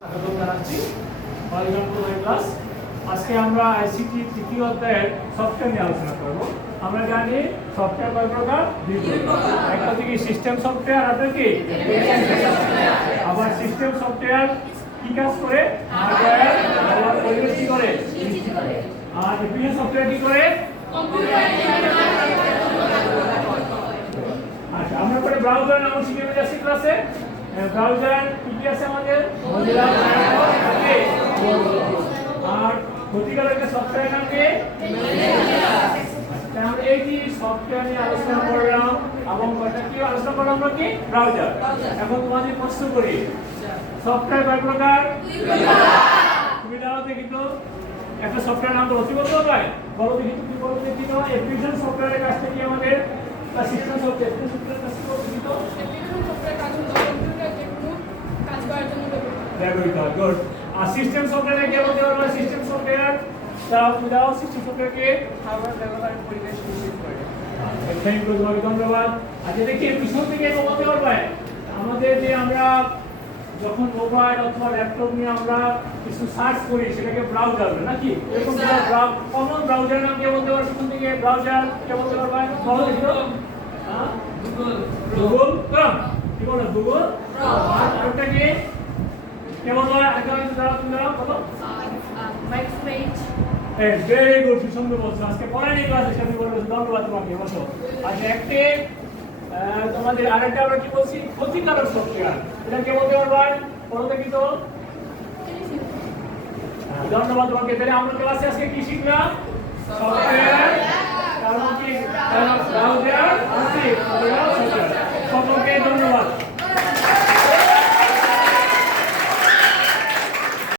স্বাগত জানাচ্ছি welcome to my class. আজকে আমরা আইসিটি তৃতীয় অধ্যায়ের সফটওয়্যার নিয়ে আলোচনা করব। আমরা জানি সফটওয়্যার কয় প্রকার? দুই প্রকার। একটা হচ্ছে কি সিস্টেম সফটওয়্যার, আর একটা কি আবার সিস্টেম সফটওয়্যার কি কাজ করে? হার্ডওয়্যার আবার পরিবেশ কি করে? আর বিভিন্ন সফটওয়্যার কি করে? আচ্ছা, আমরা পরে ব্রাউজার নাম শিখে যাচ্ছি ক্লাসে। ব্রাউজার কি আছে আমাদের? মজিলা ফায়ারফক্স আছে। আর ক্ষতিকারক একটা সফটওয়্যার নাম কি? আমরা এই যে সফটওয়্যার নিয়ে আলোচনা করলাম এবং কথা কি আলোচনা করলাম আমরা কি? ব্রাউজার। এখন তোমাদের প্রশ্ন করি, সফটওয়্যার কয় প্রকার? তুমি দাও দেখি তো একটা সফটওয়্যার নাম বলো, কি বলতে হবে? বলো দেখি, তুমি বলো দেখি তো অ্যাপ্লিকেশন সফটওয়্যারের কাছ থেকে আমাদের বা সিস্টেম সফটওয়্যার কাছ থেকে বলতে তো অ্যাপ্লিকেশন সফটওয়্যার কাজ কম্পিউটার যে কোনো কাজ করার জন্য ব্যবহৃত হয়। গুড। আর সিস্টেম সফটওয়্যারে কি বলতে পারবে? সিস্টেম সফটওয়্যার দাও সিস্টেম সফটওয়্যারকে হার্ডওয়্যার ব্যবহারের পরিবেশ নিশ্চিত করে। থ্যাংক ইউ, তোমাকে ধন্যবাদ। আচ্ছা দেখি পিছন থেকে বলতে পারবে আমাদের যে আমরা যখন মোবাইল অথবা ল্যাপটপ নিয়ে আমরা কিছু সার্চ করি সেটাকে ব্রাউজার বলে নাকি? এরকম কমন ব্রাউজার নাম কি বলতে পারবে? পিছন থেকে ব্রাউজার কি বলতে পারবে? বলো দেখি তো। হ্যাঁ, গুগল ক্রোম। কি বলো? Google Chrome. আর আরেকটা কি? কেমন হয়? আগামী দ্বারা বলো। মাইক্রোসফট ভেরি গুড, সুন্দর বলছো। আজকে পড়ানি ক্লাসে সাথে বলছো, ধন্যবাদ তোমাকে। বলছো আচ্ছা, একটা তোমাদের আরেকটা আমরা কি বলছি? ক্ষতিকারক সফটওয়্যার। এটা কে বলতে পারবে? বলো দেখি তো। ধন্যবাদ তোমাকে। তাহলে আমরা ক্লাসে আজকে কি শিখলাম? সফটওয়্যার, কারণ কি ব্রাউজার, সকলকে ধন্যবাদ।